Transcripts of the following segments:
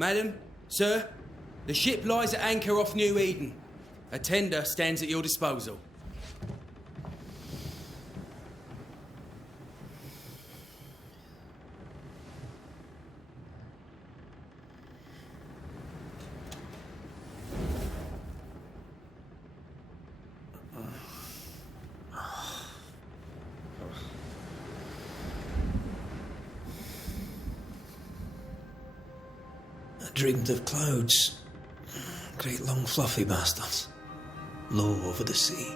Madam, sir, the ship lies at anchor off New Eden. A tender stands at your disposal. I dreamed of clouds. Great long fluffy bastards. Low over the sea.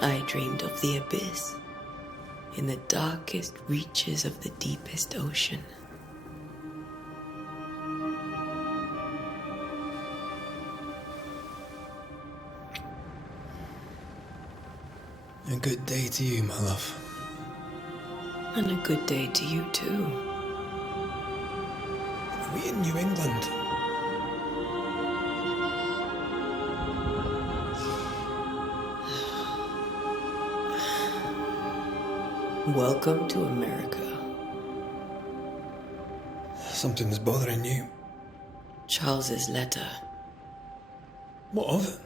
I dreamed of the abyss, in the darkest reaches of the deepest ocean. A good day to you, my love. And a good day to you too. Are we in New England? Welcome to America. Something's bothering you. Charles's letter. What of it?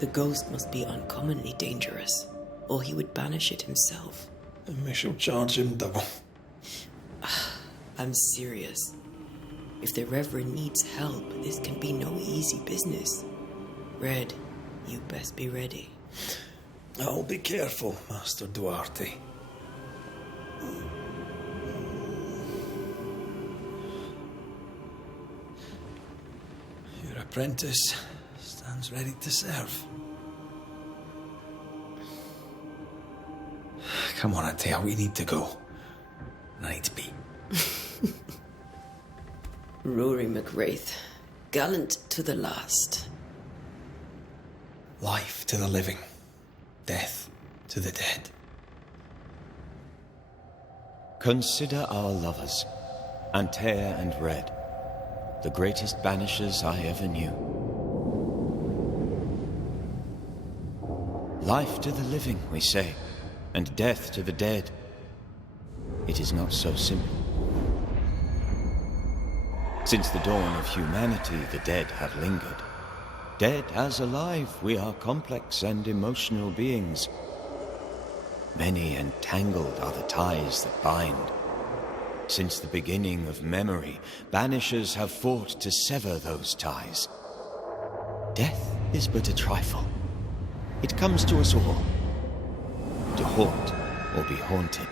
The ghost must be uncommonly dangerous, or he would banish it himself. And we shall charge him double. I'm serious. If the Reverend needs help, this can be no easy business. Red, you best be ready. I'll be careful, Master Duarte. Your apprentice stands ready to serve. Come on, Atea, we need to go. I need to be. Rory McWraith, gallant to the last. Life to the living, death to the dead. Consider our lovers, Antea and Red, the greatest banishers I ever knew. Life to the living, we say, and death to the dead. It is not so simple. Since the dawn of humanity, the dead have lingered. Dead as alive, we are complex and emotional beings. Many and tangled are the ties that bind. Since the beginning of memory, banishers have fought to sever those ties. Death is but a trifle. It comes to us all. To haunt or be haunted.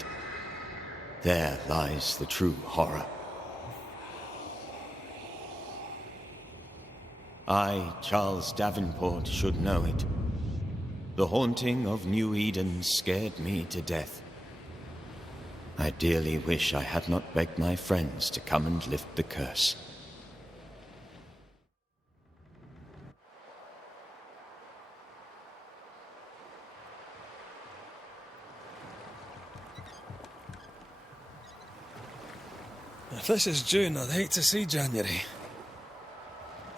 There lies the true horror. I, Charles Davenport, should know it. The haunting of New Eden scared me to death. I dearly wish I had not begged my friends to come and lift the curse. If this is June, I'd hate to see January.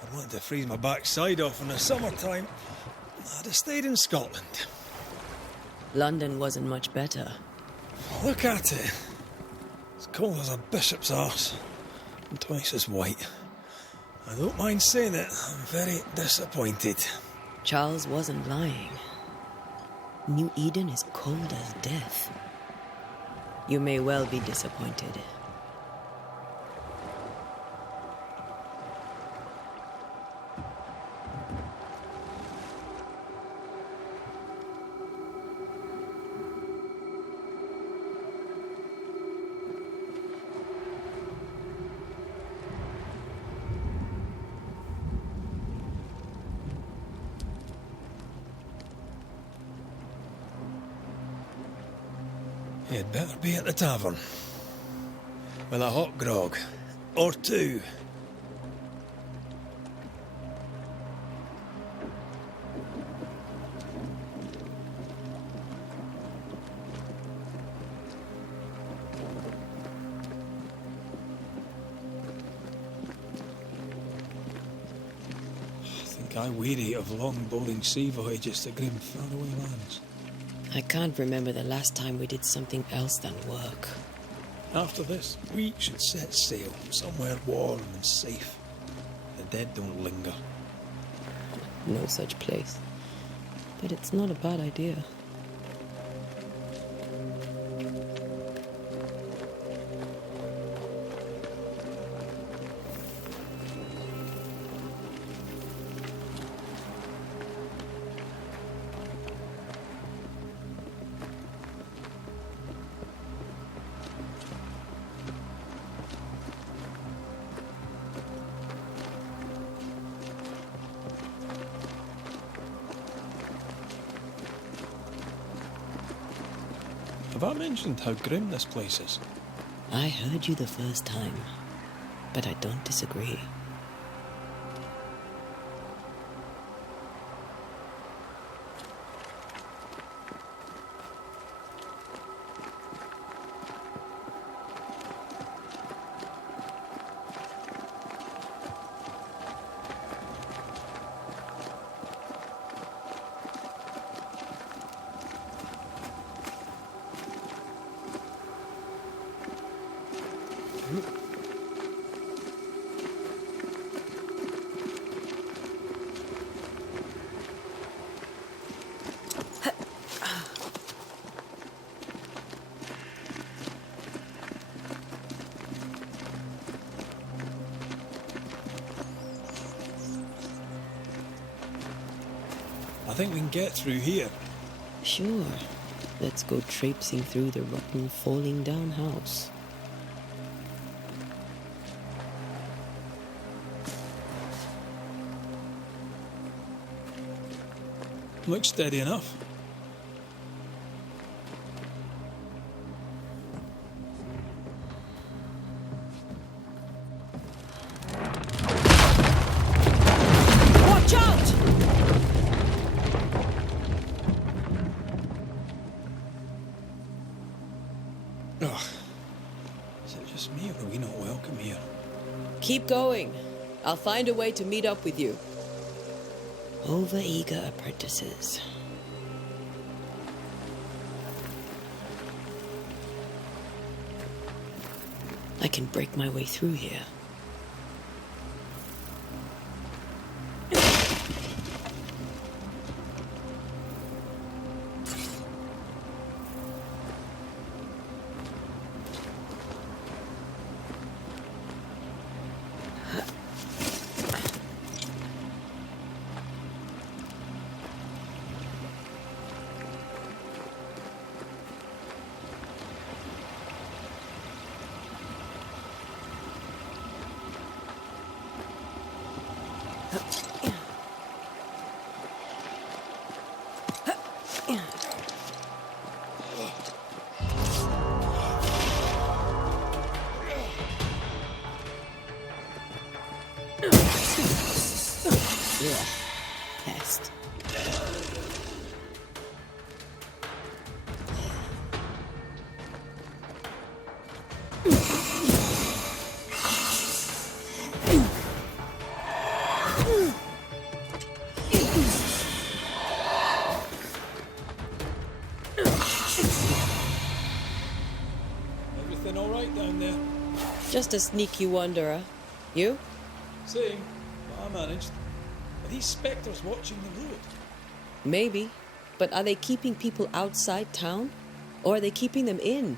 I'd want to freeze my backside off in the summertime. I'd have stayed in Scotland. London wasn't much better. Look at it. As cold as a bishop's arse. And twice as white. I don't mind saying it, I'm very disappointed. Charles wasn't lying. New Eden is cold as death. You may well be disappointed. You'd better be at the tavern. With a hot grog. Or two. guy weary of long, boring sea voyages to grim, faraway lands. I can't remember the last time we did something else than work. After this, we should set sail somewhere warm and safe. The dead don't linger. No such place. But it's not a bad idea. Have I mentioned how grim this place is? I heard you the first time, but I don't disagree. I think we can get through here. Sure. Let's go traipsing through the rotten, falling down house. Looks steady enough. Watch out! Ugh. Is it just me, or are we not welcome here? Keep going. I'll find a way to meet up with you. Over-eager apprentices. I can break my way through here. Yeah, pest. Everything all right down there? Just a sneaky wanderer. You? Same, but I managed. Are these spectres watching the road? Maybe. But are they keeping people outside town? Or are they keeping them in?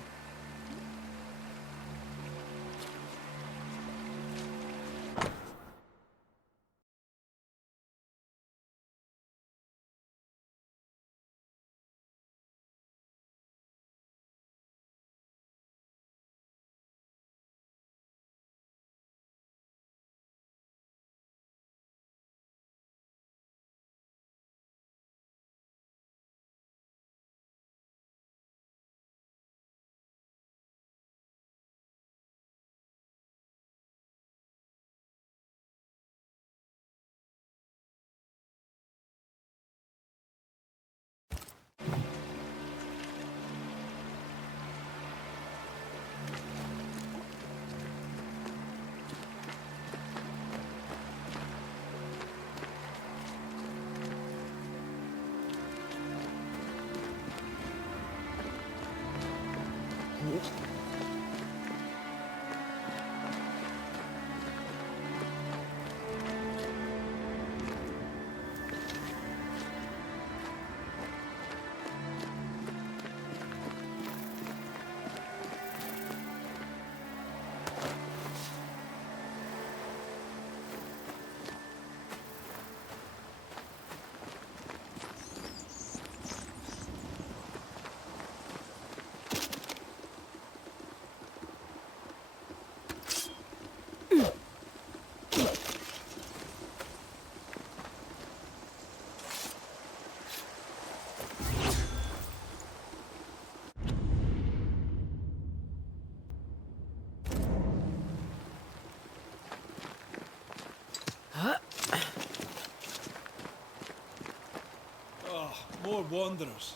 wanderers.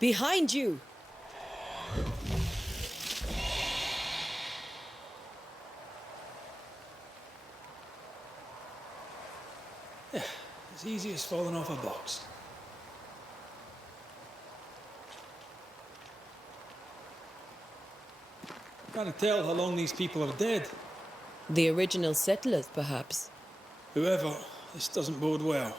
Behind you! Yeah, as easy as falling off a box. Can't tell how long these people are dead. The original settlers, perhaps. Whoever, this doesn't bode well.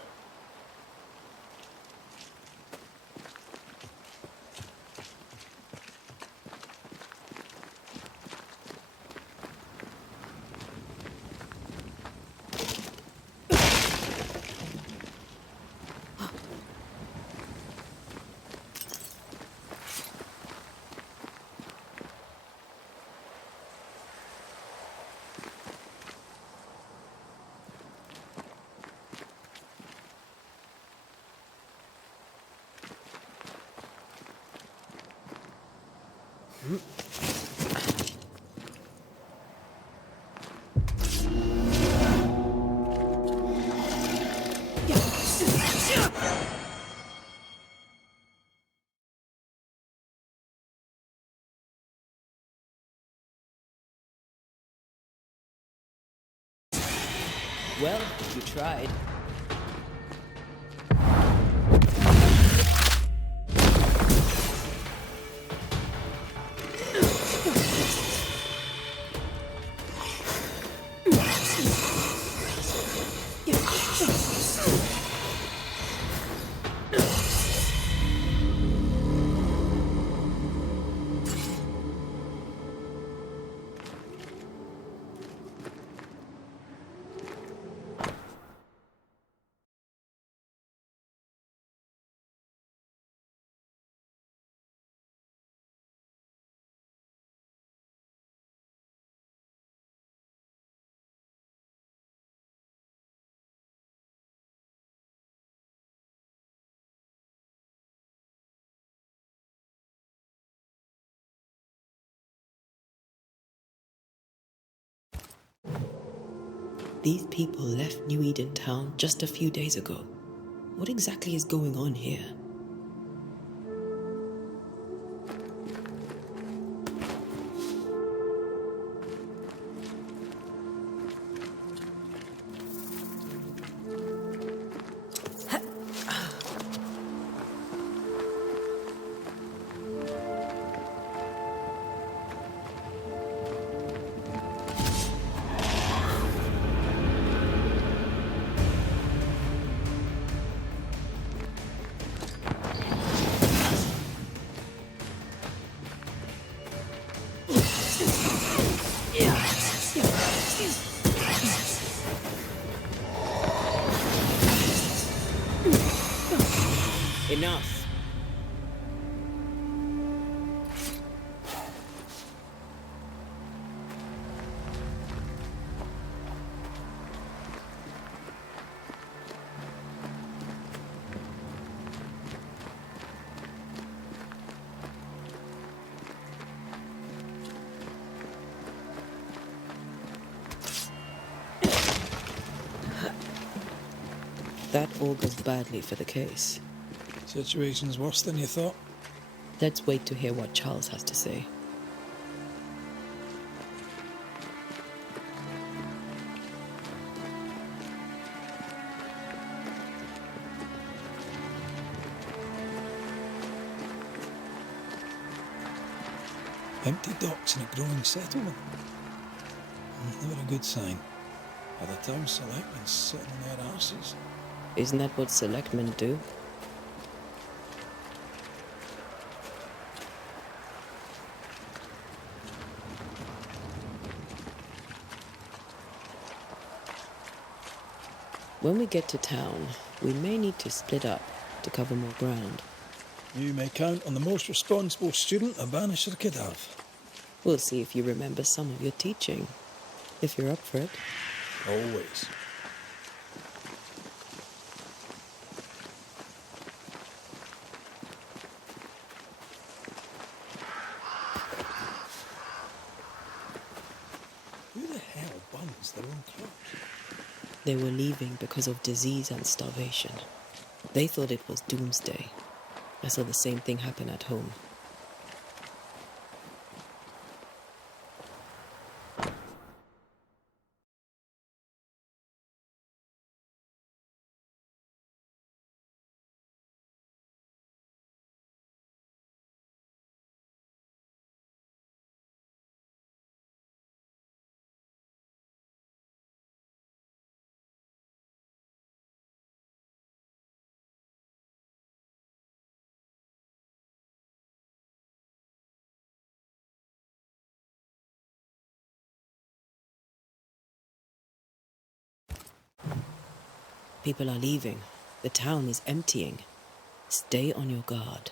Well, you tried. These people left New Eden town just a few days ago. What exactly is going on here? Enough. That augurs badly for the case. Situation's worse than you thought. Let's wait to hear what Charles has to say. Empty docks in a growing settlement. Never a good sign. Are the town selectmen sitting on their arses? Isn't that what selectmen do? When we get to town, we may need to split up to cover more ground. You may count on the most responsible student a Banisher could have. We'll see if you remember some of your teaching, if you're up for it. Always. hell burns their own crops? They were leaving because of disease and starvation. They thought it was doomsday. I saw the same thing happen at home. People are leaving. The town is emptying. Stay on your guard.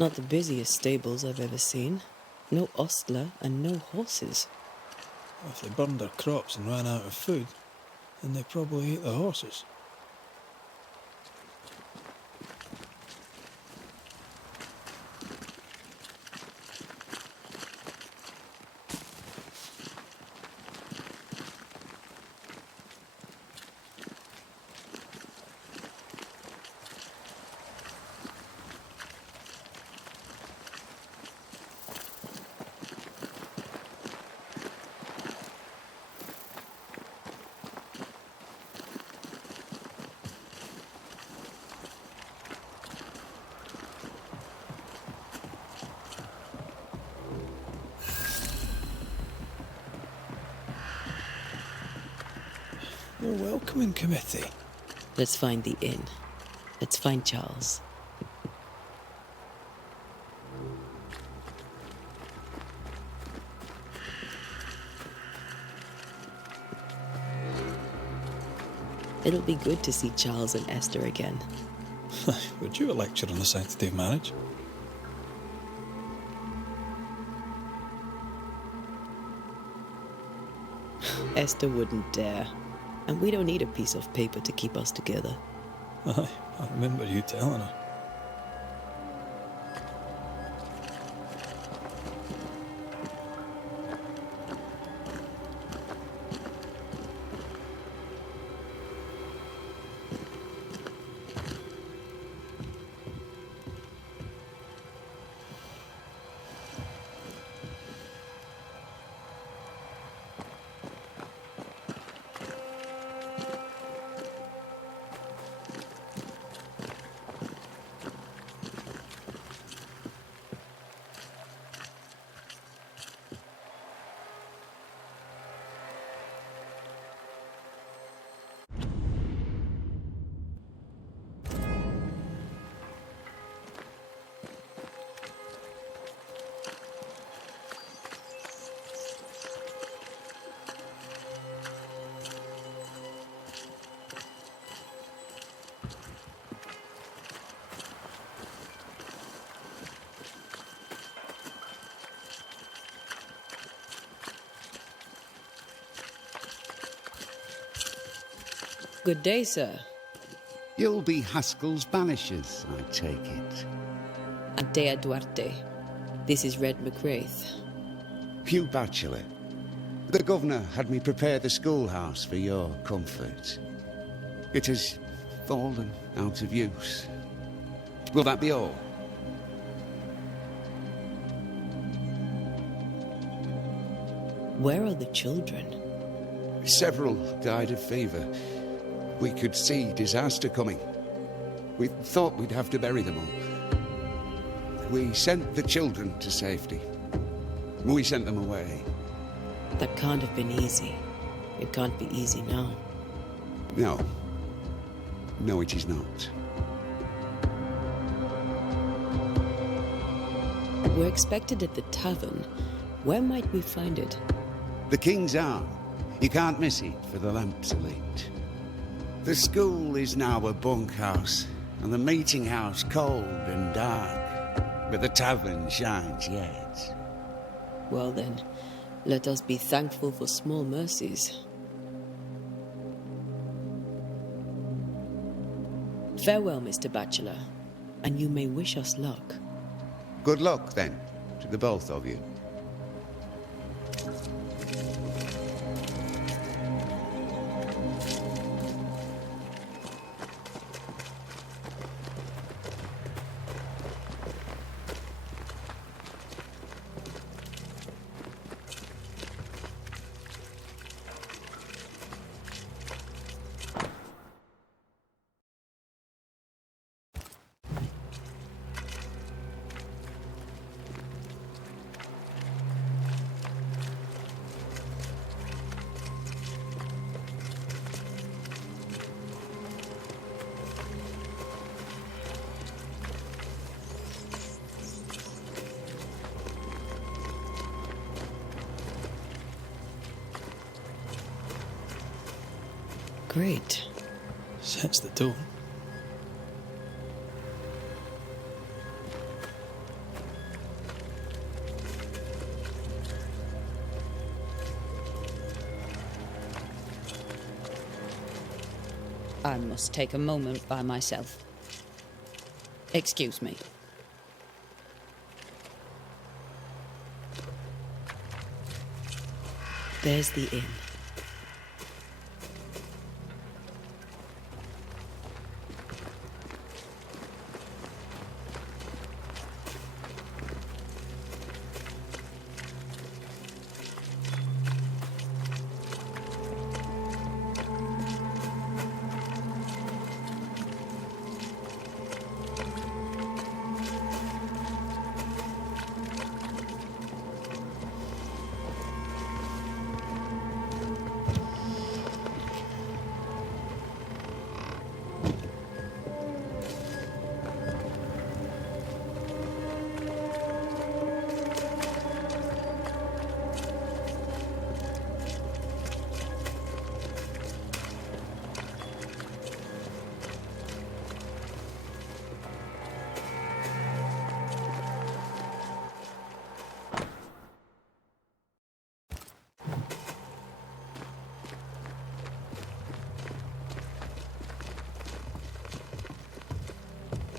Not the busiest stables I've ever seen. No ostler and no horses. If they burned their crops and ran out of food, then they probably ate the horses. No welcoming committee. Let's find the inn. Let's find Charles. It'll be good to see Charles and Esther again. Would you a lecture on the sanctity of marriage? Esther wouldn't dare. And we don't need a piece of paper to keep us together. Aye, I remember you telling her. Good day, sir. You'll be Haskell's Banishers, I take it. Adea Duarte. This is Red McWraith. Hugh Bachelor. The governor had me prepare the schoolhouse for your comfort. It has fallen out of use. Will that be all? Where are the children? Several died of fever. We could see disaster coming. We thought we'd have to bury them all. We sent the children to safety. We sent them away. That can't have been easy. It can't be easy now. No. No, it is not. We're expected at the tavern. Where might we find it? The King's Arm. You can't miss it, for the lamps are lit. The school is now a bunkhouse, and the meeting house cold and dark. But the tavern shines yet. Well then, let us be thankful for small mercies. Farewell, Mr. Bachelor, and you may wish us luck. Good luck, then, to the both of you. Great. Sets the tone. I must take a moment by myself. Excuse me. There's the inn.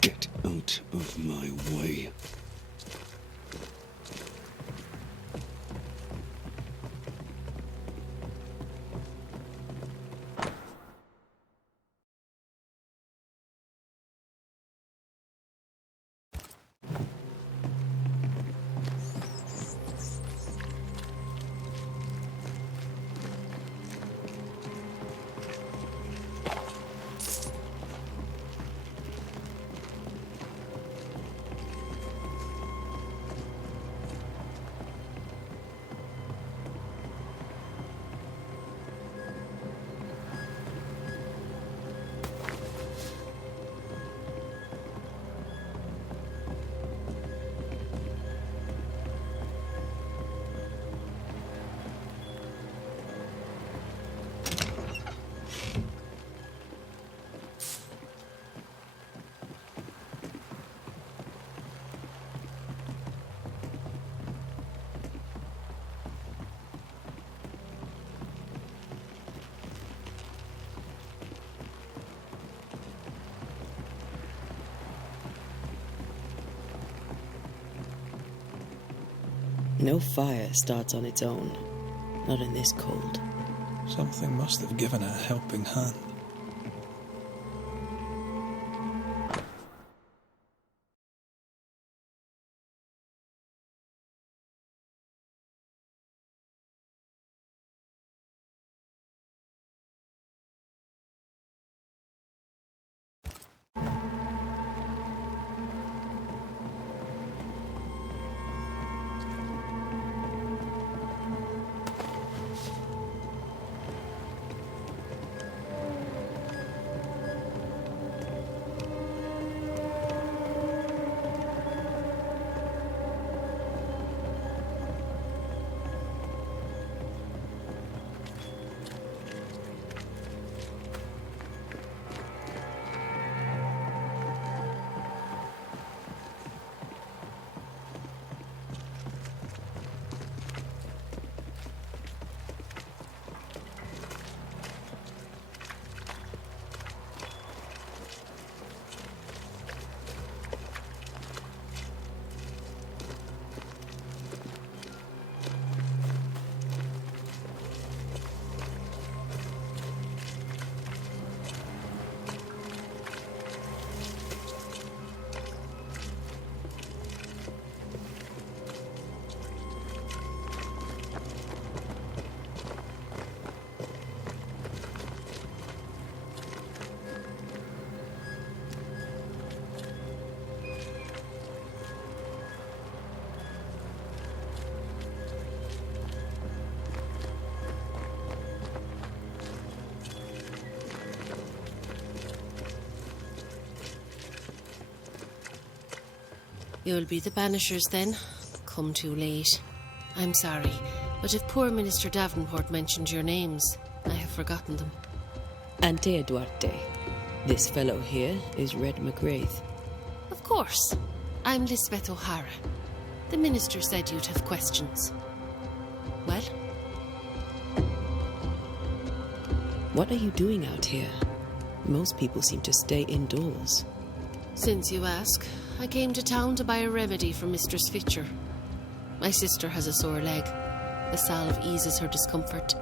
Get out of my way. No fire starts on its own. Not in this cold. Something must have given it a helping hand. You'll be the Banishers then. Come too late. I'm sorry, but if poor Minister Davenport mentioned your names, I have forgotten them. Ante Duarte. This fellow here is Red McGrath. Of course. I'm Lisbeth O'Hara. The minister said you'd have questions. Well? What are you doing out here? Most people seem to stay indoors. Since you ask, I came to town to buy a remedy for Mistress Fitcher. My sister has a sore leg. The salve eases her discomfort.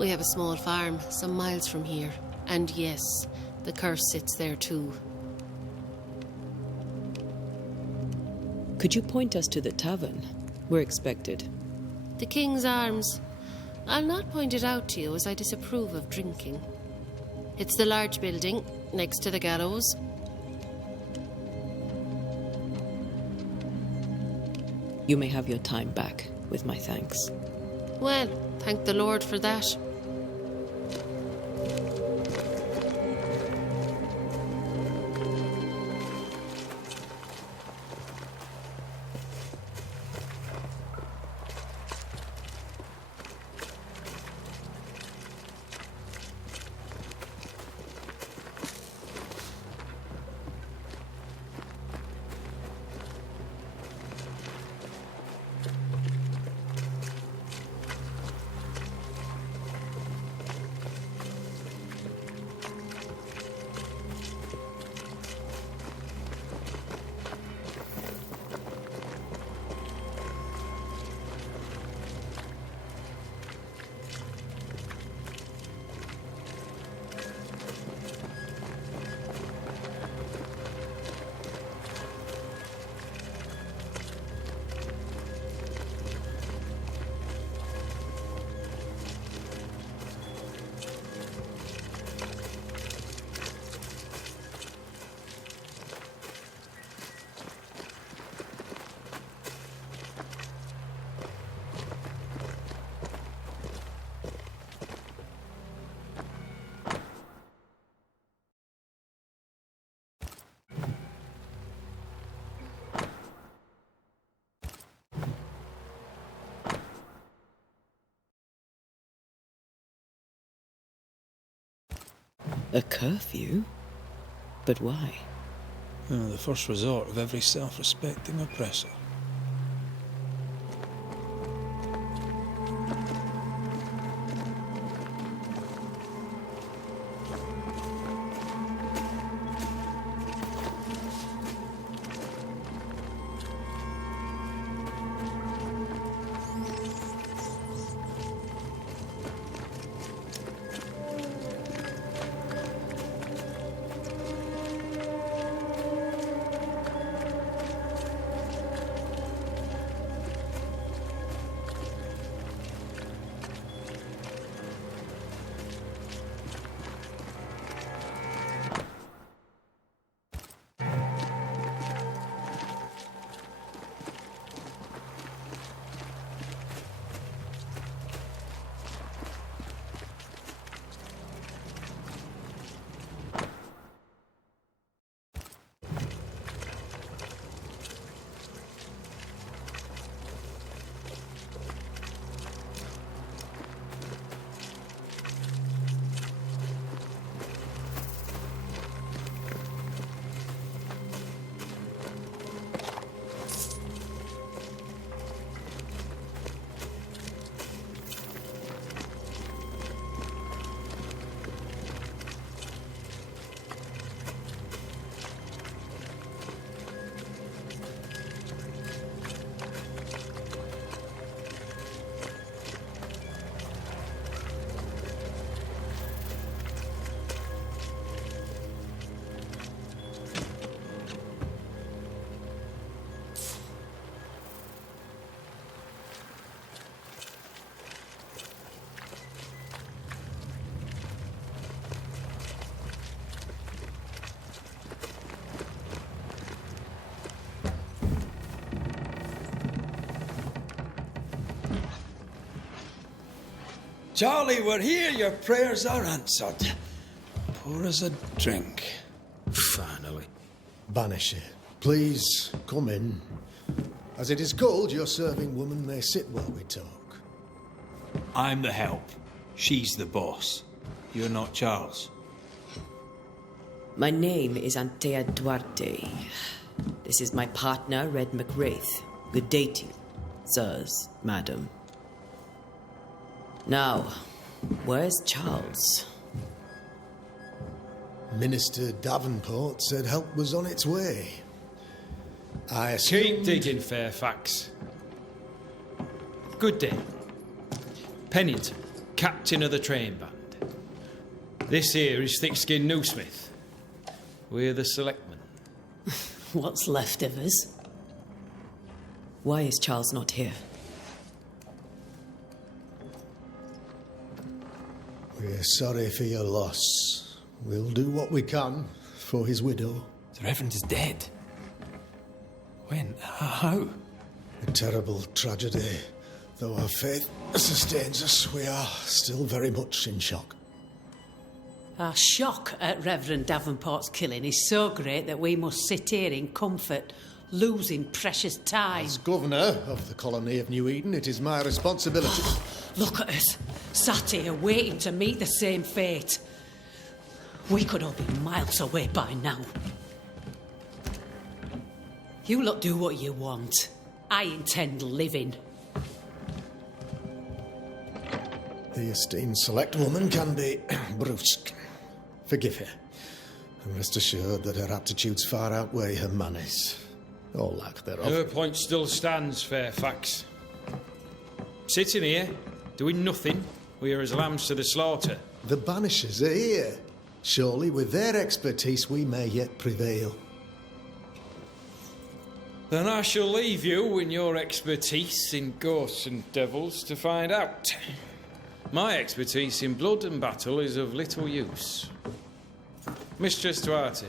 We have a small farm some miles from here. And yes, the curse sits there too. Could you point us to the tavern? We're expected. The King's Arms. I'll not point it out to you as I disapprove of drinking. It's the large building next to the gallows. You may have your time back, with my thanks. Well, thank the Lord for that. A curfew? But why? The first resort of every self-respecting oppressor. Charlie, we're here. Your prayers are answered. Pour us a drink. Finally. Banisher, Please, come in. As it is cold, your serving woman may sit while we talk. I'm the help. She's the boss. You're not Charles. My name is Antea Duarte. This is my partner, Red McWraith. Good day to you, sirs, madam. Now, where's Charles? Minister Davenport said help was on its way. I Keep assumed... digging, Fairfax. Good day. Pennington, captain of the train band. This here is Thick-Skinned Newsmith. We're the selectmen. What's left of us? Why is Charles not here? We're sorry for your loss. We'll do what we can for his widow. The Reverend is dead. When? How? A terrible tragedy. Though our faith sustains us, we are still very much in shock. Our shock at Reverend Davenport's killing is so great that we must sit here in comfort, losing precious time. As governor of the colony of New Eden, it is my responsibility... Look at us, sat here waiting to meet the same fate. We could all be miles away by now. You lot do what you want. I intend living. The esteemed select woman can be brusque. Forgive her. And rest assured that her aptitudes far outweigh her manners. Or lack thereof. Her point still stands, Fairfax. Sitting here, doing nothing, we are as lambs to the slaughter. The Banishers are here. Surely with their expertise we may yet prevail. Then I shall leave you in your expertise in ghosts and devils to find out. My expertise in blood and battle is of little use. Mistress Duarte,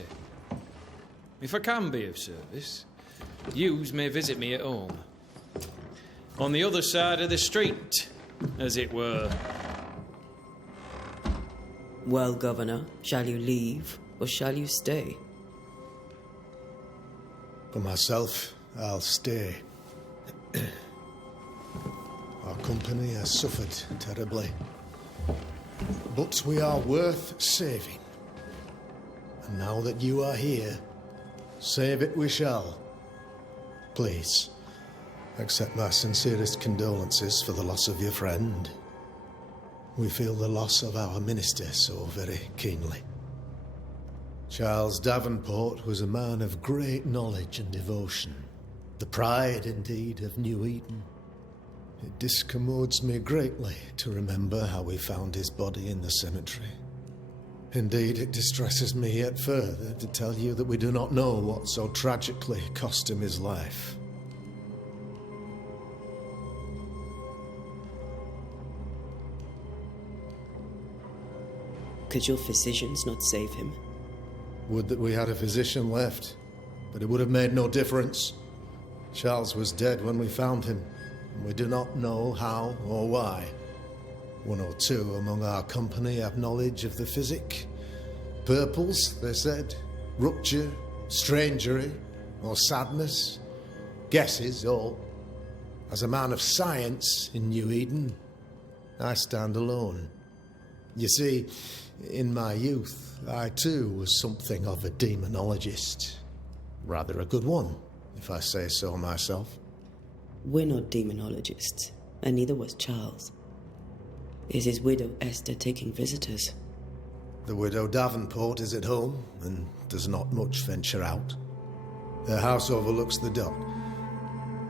if I can be of service, yous may visit me at home. On the other side of the street, as it were. Well, Governor, shall you leave or shall you stay? For myself, I'll stay. Our company has suffered terribly. But we are worth saving. And now that you are here, save it we shall. Please, accept my sincerest condolences for the loss of your friend. We feel the loss of our minister so very keenly. Charles Davenport was a man of great knowledge and devotion. The pride, indeed, of New Eden. It discommodes me greatly to remember how we found his body in the cemetery. Indeed, it distresses me yet further to tell you that we do not know what so tragically cost him his life. Could your physicians not save him? Would that we had a physician left, but it would have made no difference. Charles was dead when we found him, and we do not know how or why. One or two among our company have knowledge of the physic. Purples, they said, rupture, strangery, or sadness. Guesses, all. As a man of science in New Eden, I stand alone. You see, in my youth, I too was something of a demonologist. Rather a good one, if I say so myself. We're not demonologists, and neither was Charles. Is his widow Esther taking visitors? The widow Davenport is at home and does not much venture out. Their house overlooks the dock.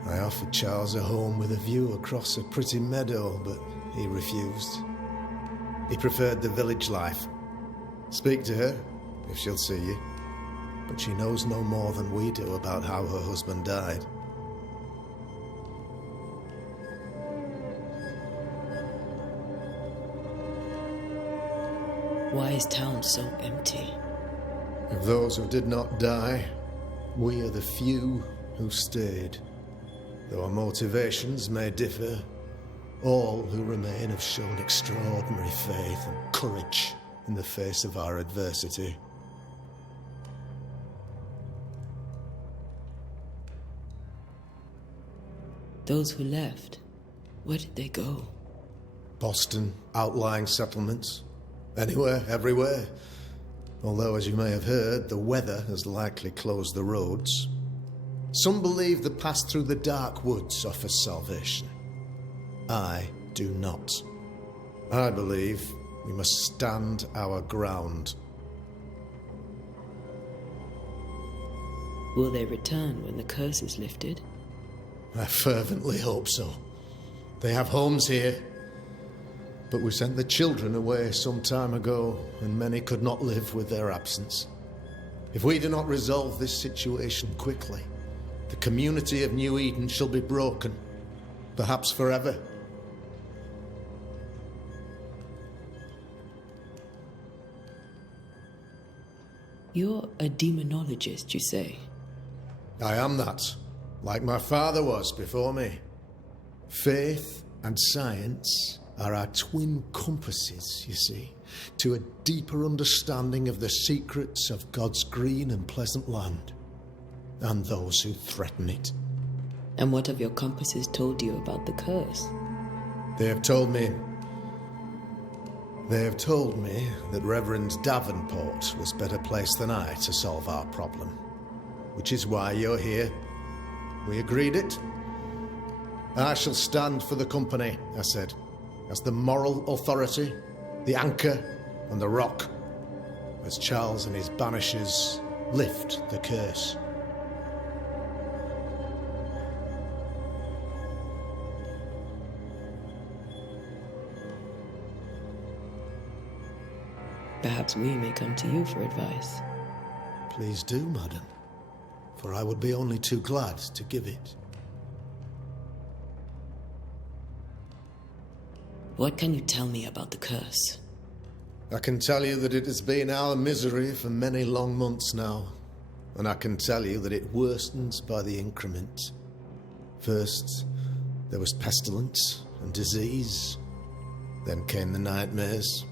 I offered Charles a home with a view across a pretty meadow, but he refused. He preferred the village life. Speak to her, if she'll see you. But she knows no more than we do about how her husband died. Why is town so empty? Of those who did not die, we are the few who stayed. Though our motivations may differ, all who remain have shown extraordinary faith and courage in the face of our adversity. Those who left, where did they go? Boston, outlying settlements. Anywhere, everywhere. Although, as you may have heard, the weather has likely closed the roads. Some believe the path through the dark woods offers salvation. I do not. I believe we must stand our ground. Will they return when the curse is lifted? I fervently hope so. They have homes here. But we sent the children away some time ago, and many could not live with their absence. If we do not resolve this situation quickly, the community of New Eden shall be broken, perhaps forever. You're a demonologist, you say? I am that, like my father was before me. Faith and science are our twin compasses, you see, to a deeper understanding of the secrets of God's green and pleasant land, and those who threaten it. And what have your compasses told you about the curse? They have told me that Reverend Davenport was better placed than I to solve our problem, which is why you're here. We agreed it. I shall stand for the company, I said, as the moral authority, the anchor, and the rock, as Charles and his Banishers lift the curse. Perhaps we may come to you for advice. Please do, madam, for I would be only too glad to give it. What can you tell me about the curse? I can tell you that it has been our misery for many long months now, and I can tell you that it worstens by the increment. First, there was pestilence and disease. Then came the nightmares.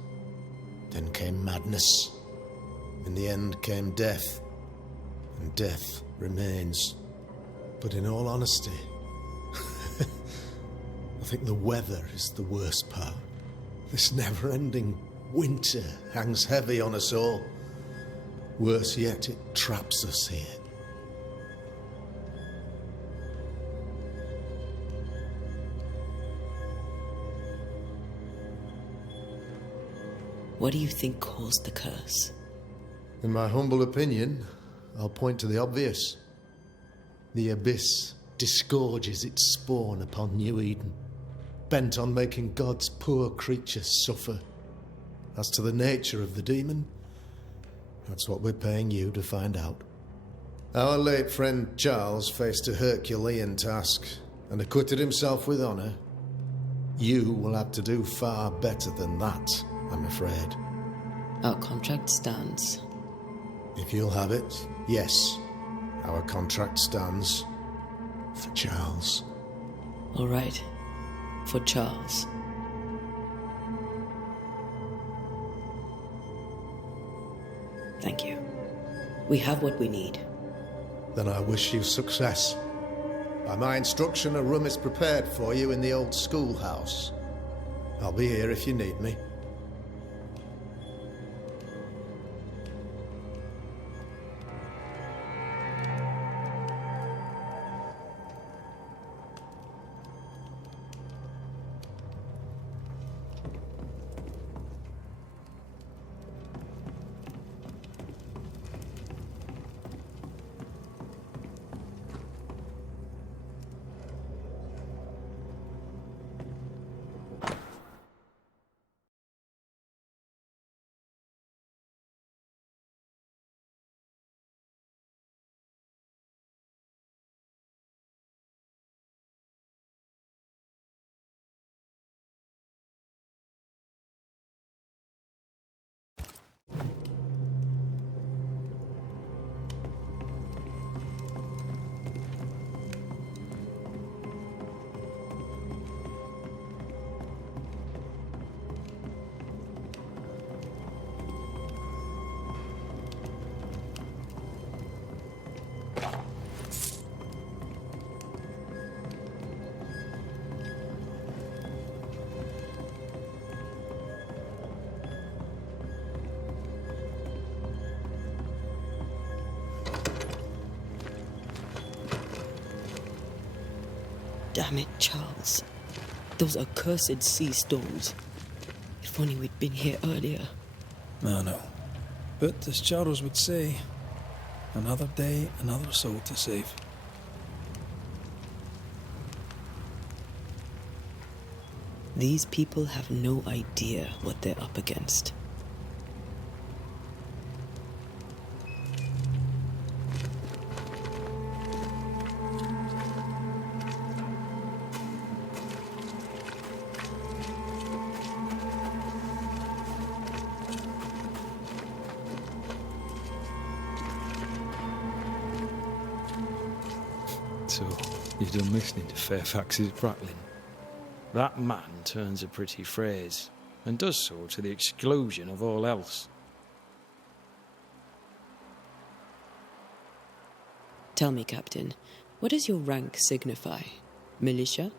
Then came madness. In the end came death, and death remains. But in all honesty, I think the weather is the worst part. This never-ending winter hangs heavy on us all. Worse yet, it traps us here. What do you think caused the curse? In my humble opinion, I'll point to the obvious. The abyss disgorges its spawn upon New Eden, bent on making God's poor creatures suffer. As to the nature of the demon, that's what we're paying you to find out. Our late friend Charles faced a Herculean task and acquitted himself with honor. You will have to do far better than that, I'm afraid. Our contract stands. If you'll have it, yes, our contract stands for Charles. All right. For Charles. Thank you. We have what we need. Then I wish you success. By my instruction, a room is prepared for you in the old schoolhouse. I'll be here if you need me. Damn it, Charles. Those accursed sea storms. If only we'd been here earlier. I know. But as Charles would say, another day, another soul to save. These people have no idea what they're up against. So, you've done listening to Fairfax's prattling. That man turns a pretty phrase, and does so to the exclusion of all else. Tell me, Captain, what does your rank signify? Militia?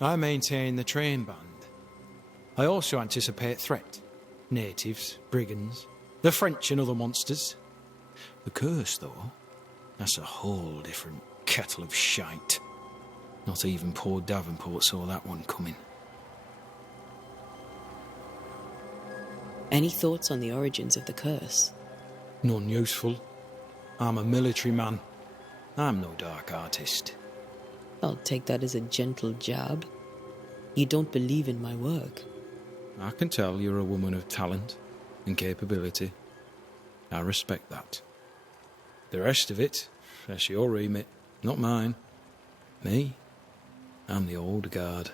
I maintain the train band. I also anticipate threat. Natives, brigands, the French and other monsters. The curse, though, that's a whole different kettle of shite. Not even poor Davenport saw that one coming. Any thoughts on the origins of the curse? None useful. I'm a military man. I'm no dark artist. I'll take that as a gentle jab. You don't believe in my work. I can tell you're a woman of talent and capability. I respect that. The rest of it, that's your remit, not mine. Me? I'm the old guard.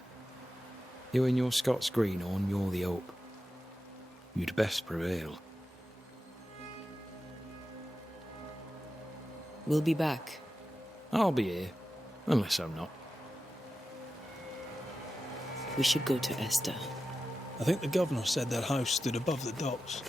You and your Scots greenhorn, you're the hope. You'd best prevail. We'll be back. I'll be here, unless I'm not. We should go to Esther. I think the governor said their house stood above the docks.